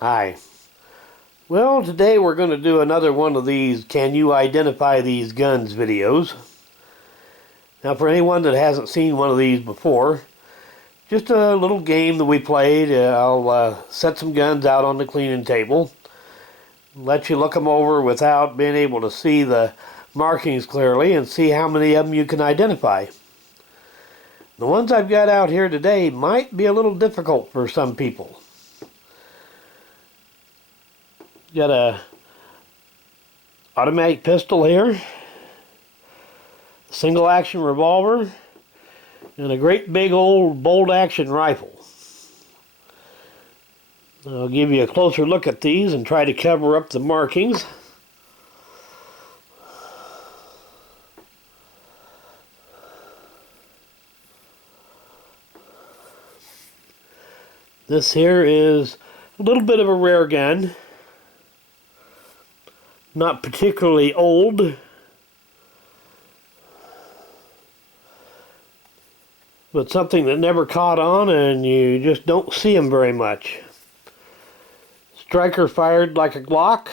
Hi. Well, today we're going to do another one of these Can You Identify These Guns videos. Now, for anyone that hasn't seen one of these before, just a little game that we played. I'll set some guns out on the cleaning table, let you look them over without being able to see the markings clearly, and see how many of them you can identify. The ones I've got out here today might be a little difficult for some people. Got a automatic pistol here, single action revolver, and a great big old bolt action rifle. I'll give you a closer look at these and try to cover up the markings. This here is a little bit of a rare gun. Not particularly old, but something that never caught on and you just don't see them very much. Striker fired like a Glock.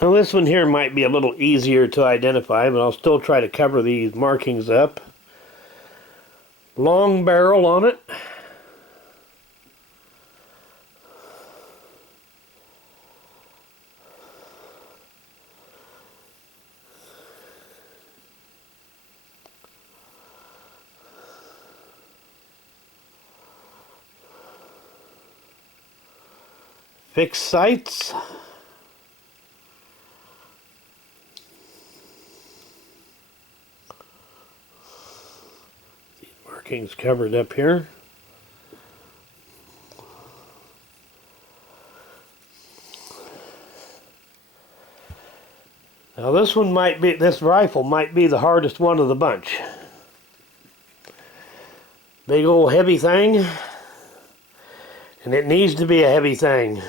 Now this one here might be a little easier to identify, but I'll still try to cover these markings up. Long barrel on it. Fixed sights. Markings covered up here. Now this rifle might be the hardest one of the bunch. Big old heavy thing, and it needs to be a heavy thing.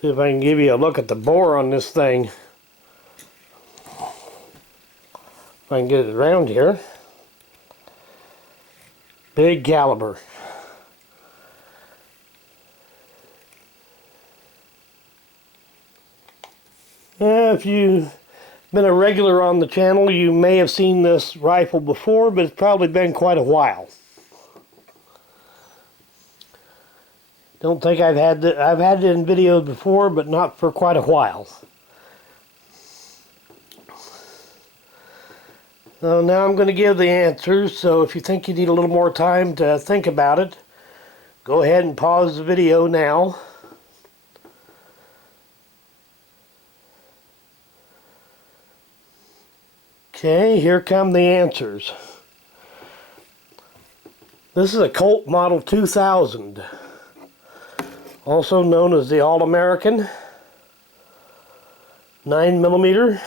See if I can give you a look at the bore on this thing. If I can get it around here. Big caliber. If you've been a regular on the channel, you may have seen this rifle before, but it's probably been quite a while. Don't think I've had it in videos before, but not for quite a while. So now I'm going to give the answers, so if you think you need a little more time to think about it, go ahead and pause the video now. Okay, here come the answers. This is a Colt Model 2000. Also known as the All-American 9mm.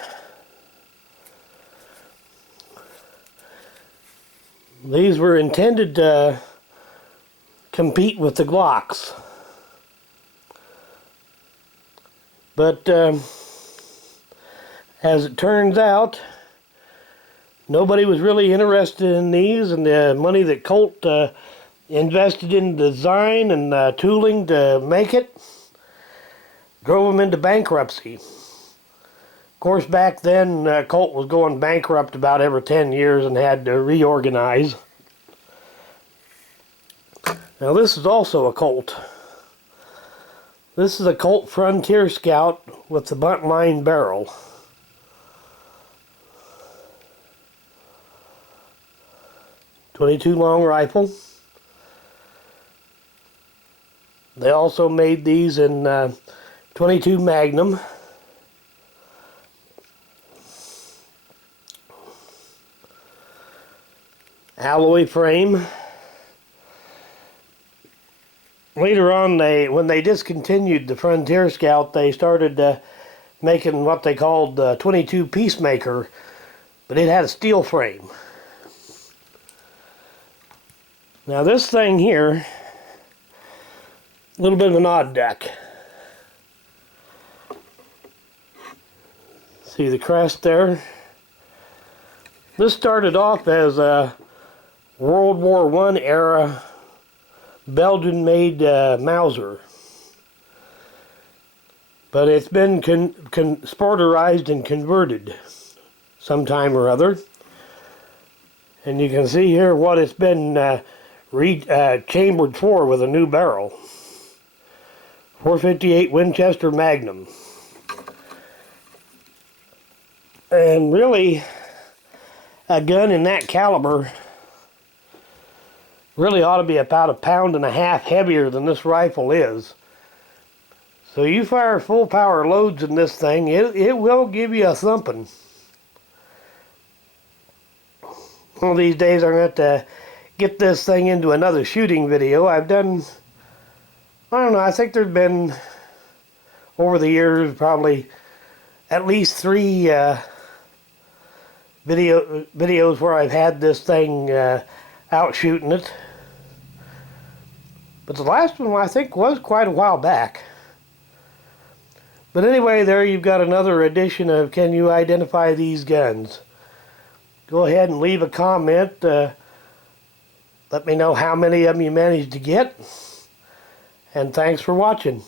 These were intended to compete with the Glocks. But as it turns out, nobody was really interested in these, and the money that Colt invested in design and tooling to make it drove them into bankruptcy. Of course, back then Colt was going bankrupt about every 10 years and had to reorganize. Now this is also a Colt. This is a Colt Frontier Scout with the buntline barrel. .22 long rifle. They also made these in .22 Magnum. Alloy frame. later on, when they discontinued the Frontier Scout, they started making what they called the 22 Peacemaker, but it had a steel frame. Now this thing here, a little bit of an odd deck. See the crest there? This started off as a World War I era Belgian-made Mauser. But it's been sporterized and converted sometime or other. And you can see here what it's been chambered for with a new barrel. 458 Winchester Magnum. And really, a gun in that caliber really ought to be about 1.5 pounds heavier than this rifle is. So you fire full power loads in this thing, it will give you a thumping. One of these days I'm going to have to get this thing into another shooting video. I've done, I don't know, I think there's been, over the years, probably at least 3 videos where I've had this thing out shooting it. But the last one I think was quite a while back. But anyway, there you've got another edition of Can You Identify These Guns? Go ahead and leave a comment. Let me know how many of them you managed to get. And thanks for watching.